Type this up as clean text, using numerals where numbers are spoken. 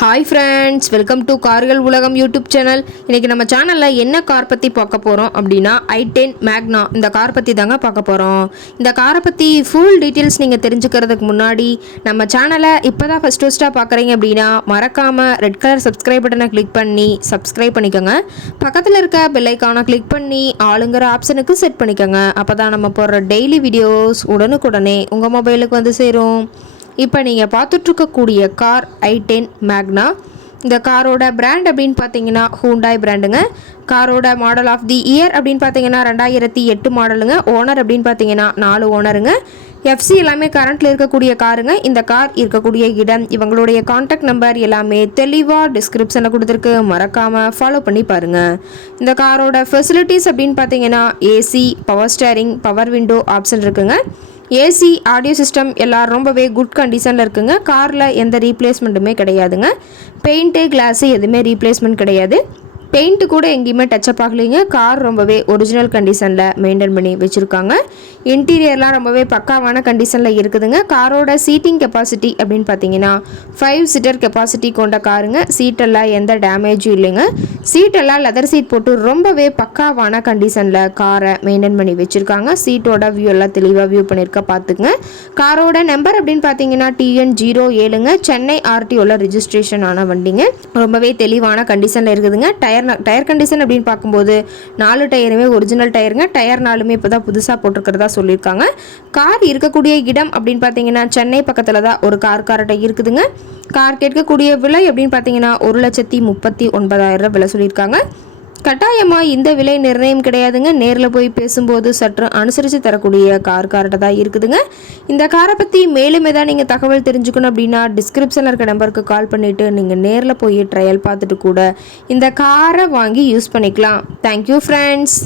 Hi friends, welcome to கார்கள் உலகம் YouTube channel. இன்றைக்கி நம்ம சேனலில் என்ன கார் பற்றி பார்க்க போகிறோம் அப்படின்னா i10 மேக்னா இந்த கார் பற்றி தாங்க பார்க்க போகிறோம். இந்த காரை பற்றி ஃபுல் டீட்டெயில்ஸ் நீங்கள் தெரிஞ்சுக்கிறதுக்கு முன்னாடி நம்ம சேனலை இப்போ தான் ஃபஸ்ட்டாக பார்க்குறீங்க அப்படின்னா மறக்காமல் ரெட் கலர் சப்ஸ்கிரைப் பட்டனை கிளிக் பண்ணி சப்ஸ்கிரைப் பண்ணிக்கோங்க. பக்கத்தில் இருக்க பெல்லைக்கானை கிளிக் பண்ணி ஆளுங்கிற ஆப்ஷனுக்கு செட் பண்ணிக்கோங்க. அப்போ தான் நம்ம போடுற டெய்லி வீடியோஸ் உடனுக்குடனே உங்கள் மொபைலுக்கு வந்து சேரும். இப்போ நீங்கள் பார்த்துட்ருக்கக்கூடிய கார் i10 மேக்னா. இந்த காரோட பிராண்ட் அப்படின்னு பார்த்தீங்கன்னா ஹூண்டாய் பிராண்டுங்க. காரோட மாடல் ஆஃப் தி இயர் அப்படின்னு பார்த்தீங்கன்னா 2008 மாடலுங்க. ஓனர் அப்படின்னு பார்த்தீங்கன்னா 4 ஓனருங்க. எஃப்சி எல்லாமே கரண்ட்டில் இருக்கக்கூடிய காருங்க. இந்த கார் இருக்கக்கூடிய இடம், இவங்களுடைய கான்டாக்ட் நம்பர் எல்லாமே தெளிவாக டிஸ்கிரிப்ஷனில் கொடுத்துருக்கு. மறக்காமல் ஃபாலோ பண்ணி பாருங்கள். இந்த காரோட ஃபெசிலிட்டிஸ் அப்படின்னு பார்த்தீங்கன்னா AC, power steering, power window option இருக்குங்க. ஏசி, ஆடியோ சிஸ்டம் எல்லாம் ரொம்பவே குட் கண்டிஷனில் இருக்குங்க. காரில் எந்த ரீப்ளேஸ்மெண்ட்டுமே கிடையாதுங்க. பெயிண்ட்டு, கிளாஸு எதுவுமே ரீப்ளேஸ்மெண்ட் கிடையாது. பெயிண்ட்டு கூட எங்கேயுமே டச்சப் ஆகலைங்க. கார் ரொம்பவே ஒரிஜினல் கண்டிஷனில் மெயின்டைன் பண்ணி வச்சுருக்காங்க. இன்டீரியர்லாம் ரொம்பவே பக்காவான கண்டிஷனில் இருக்குதுங்க. காரோட சீட்டிங் கெப்பாசிட்டி அப்படின்னு பார்த்தீங்கன்னா 5 சீட்டர் கெப்பாசிட்டி கொண்ட காருங்க. சீட்டெல்லாம் எந்த டேமேஜும் இல்லைங்க. சீட்டெல்லாம் லெதர் சீட் போட்டு ரொம்பவே பக்காவான கண்டிஷனில் காரை மெயின்டைன் பண்ணி வச்சுருக்காங்க. சீட்டோட வியூ எல்லாம் தெளிவாக வியூ பண்ணியிருக்க பார்த்துக்குங்க. காரோட நம்பர் அப்படின்னு பார்த்தீங்கன்னா TN07ங்க. சென்னை RTOவில் ரிஜிஸ்ட்ரேஷன் ஆன வண்டிங்க. ரொம்பவே தெளிவான கண்டிஷனில் இருக்குதுங்க. டயர் கண்டிஷன் அப்படின்னு பார்க்கும்போது 4 டயருமே ஒரிஜினல் டயருங்க. டயர் 4மே இப்போ தான் புதுசாக போட்டிருக்கிறதா சொல்லியிருக்காங்க. கார் இருக்கக்கூடிய இடம் அப்படின்னு பார்த்தீங்கன்னா சென்னை பக்கத்தில் தான் ஒரு கார்கிட்ட இருக்குதுங்க. கார் கேட்கக்கூடிய விலை அப்படின்னு பார்த்தீங்கன்னா 1,39,900 விலை சொல்லியிருக்காங்க. கட்டாயமாக இந்த விலை நிர்ணயம் கிடையாதுங்க. நேரில் போய் பேசும்போது சற்று அனுசரித்து தரக்கூடிய கார்கிட்ட தான் இருக்குதுங்க. இந்த காரை பற்றி மேலும் ஏதாவது நீங்கள் தகவல் தெரிஞ்சுக்கணும் அப்படின்னா டிஸ்கிரிப்ஷனில் இருக்க நம்பருக்கு கால் பண்ணிவிட்டு நீங்கள் நேரில் போய் ட்ரையல் பார்த்துட்டு கூட இந்த காரை வாங்கி யூஸ் பண்ணிக்கலாம். Thank you friends.